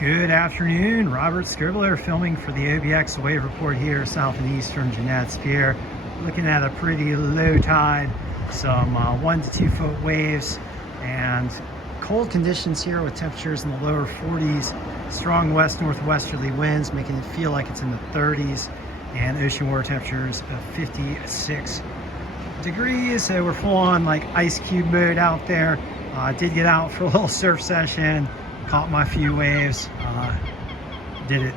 Good afternoon, Robert Scribbler filming for the OBX wave report here south and eastern Jeanette's Pier. Looking at a pretty low tide, some 1 to 2 foot waves, and cold conditions here with temperatures in the lower 40s, strong west northwesterly winds making it feel like it's in the 30s, and ocean water temperatures of 56 degrees. So we're full on like ice cube mode out there. I did get out for a little surf session, caught my few waves, did it.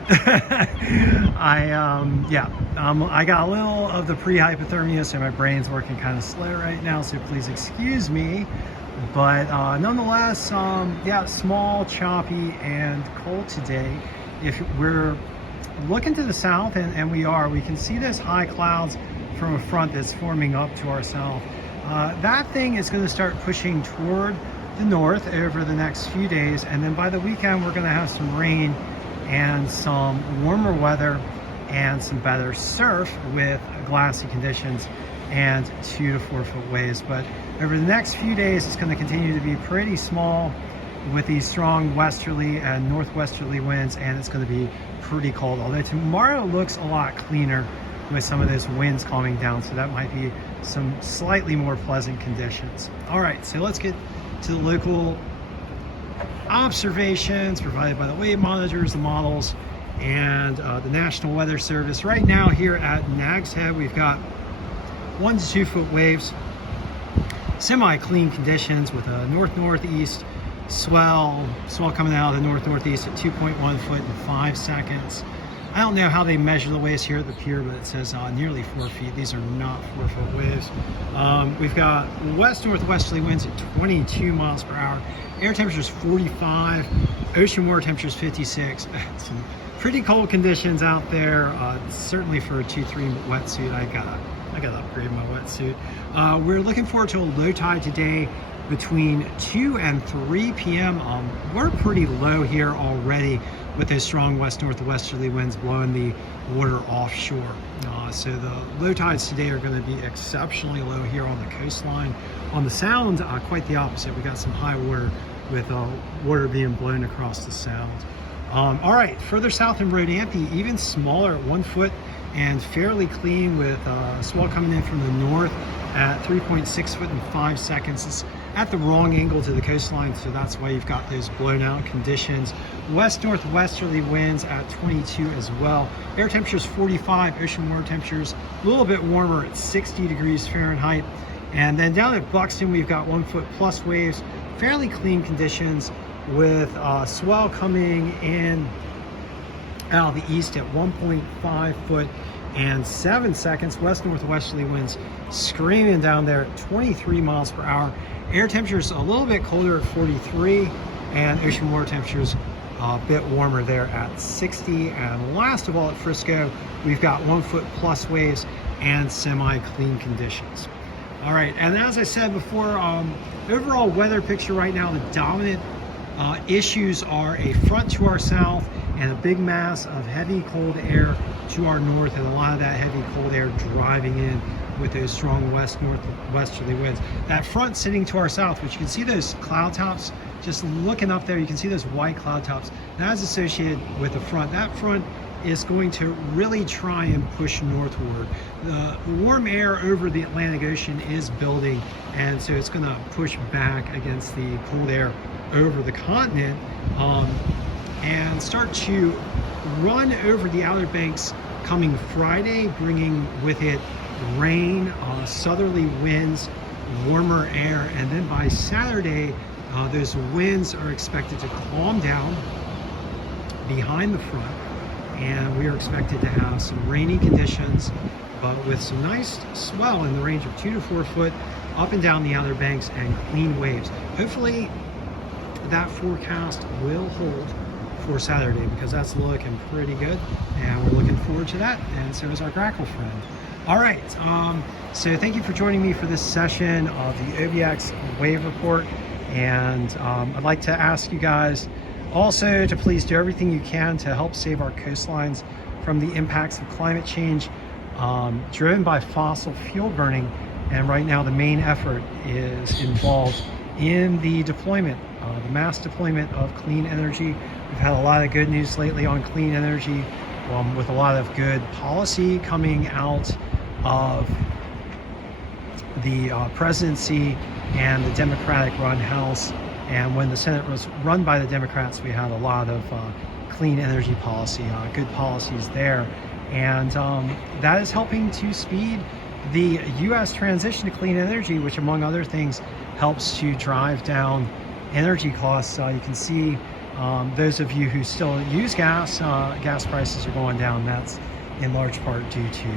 I got a little of the pre-hypothermia, so my brain's working kind of slow right now, so please excuse me. But nonetheless, small, choppy, and cold today. If we're looking to the south, and we can see those high clouds from a front that's forming up to our south. That thing is going to start pushing toward the north over the next few days, and then by the weekend we're going to have some rain and some warmer weather and some better surf with glassy conditions and 2 to 4 foot waves. But over the next few days it's going to continue to be pretty small with these strong westerly and northwesterly winds, and it's going to be pretty cold, although tomorrow looks a lot cleaner with some of those winds calming down, so that might be some slightly more pleasant conditions. All right, so let's get to the local observations provided by the wave monitors, the models, and the National Weather Service. Right now here at Nag's Head, we've got 1 to 2 foot waves, semi-clean conditions with a north-northeast swell coming out of the north-northeast at 2.1 foot in 5 seconds. I don't know how they measure the waves here at the pier, but it says nearly 4 feet. These are not 4 foot waves. We've got west northwesterly winds at 22 miles per hour. Air temperatures 45, ocean water temperatures 56. Some pretty cold conditions out there. Certainly for a 2-3 wetsuit, I gotta upgrade my wetsuit. We're looking forward to a low tide today between 2 and 3 p.m. We're pretty low here already with those strong west northwesterly winds blowing the water offshore. So the low tides today are going to be exceptionally low here on the coastline. On the sound, quite the opposite. We got some high water with water being blown across the sound. All right, further south in Rodanthe, even smaller at 1 foot and fairly clean with swell coming in from the north at 3.6 foot in 5 seconds. It's at the wrong angle to the coastline, so that's why you've got those blown out conditions. West northwesterly winds at 22 as well. Air temperatures 45, ocean water temperatures a little bit warmer at 60 degrees Fahrenheit. And then down at Buxton, we've got 1 foot plus waves, fairly clean conditions with swell coming in out of the east at 1.5 foot and 7 seconds. West northwesterly winds screaming down there at 23 miles per hour. Air temperatures a little bit colder at 43, and ocean water temperatures a bit warmer there at 60. And last of all, at Frisco, we've got 1 foot plus waves and semi-clean conditions. All right, and as I said before, overall weather picture right now, the dominant issues are a front to our south and a big mass of heavy cold air to our north, and a lot of that heavy cold air driving in with those strong west northwesterly winds. That front sitting to our south, which you can see those cloud tops, just looking up there, you can see those white cloud tops. That is associated with the front. That front is going to really try and push northward. The warm air over the Atlantic Ocean is building, and so it's going to push back against the cold air over the continent and start to run over the Outer Banks coming Friday, bringing with it rain, southerly winds, warmer air, and then by Saturday those winds are expected to calm down behind the front, and we are expected to have some rainy conditions, but with some nice swell in the range of 2 to 4 foot up and down the Outer Banks and clean waves. Hopefully that forecast will hold for Saturday, because that's looking pretty good, and we're looking forward to that, and so is our grackle friend. All right, so thank you for joining me for this session of the OBX Wave Report, and I'd like to ask you guys also to please do everything you can to help save our coastlines from the impacts of climate change driven by fossil fuel burning. And right now the main effort is involved in the deployment, the mass deployment of clean energy. We've We've had a lot of good news lately on clean energy, with a lot of good policy coming out of the presidency and the Democratic-run House. And when the Senate was run by the Democrats, we had a lot of clean energy policy, good policies there. And that is helping to speed the U.S. transition to clean energy, which among other things helps to drive down energy costs. You can see those of you who still use gas, gas prices are going down. That's in large part due to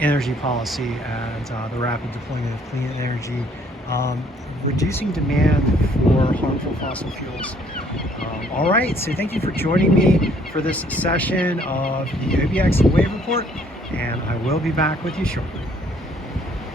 energy policy and the rapid deployment of clean energy, reducing demand for harmful fossil fuels. All right, so thank you for joining me for this session of the OBX Wave Report, and I will be back with you shortly.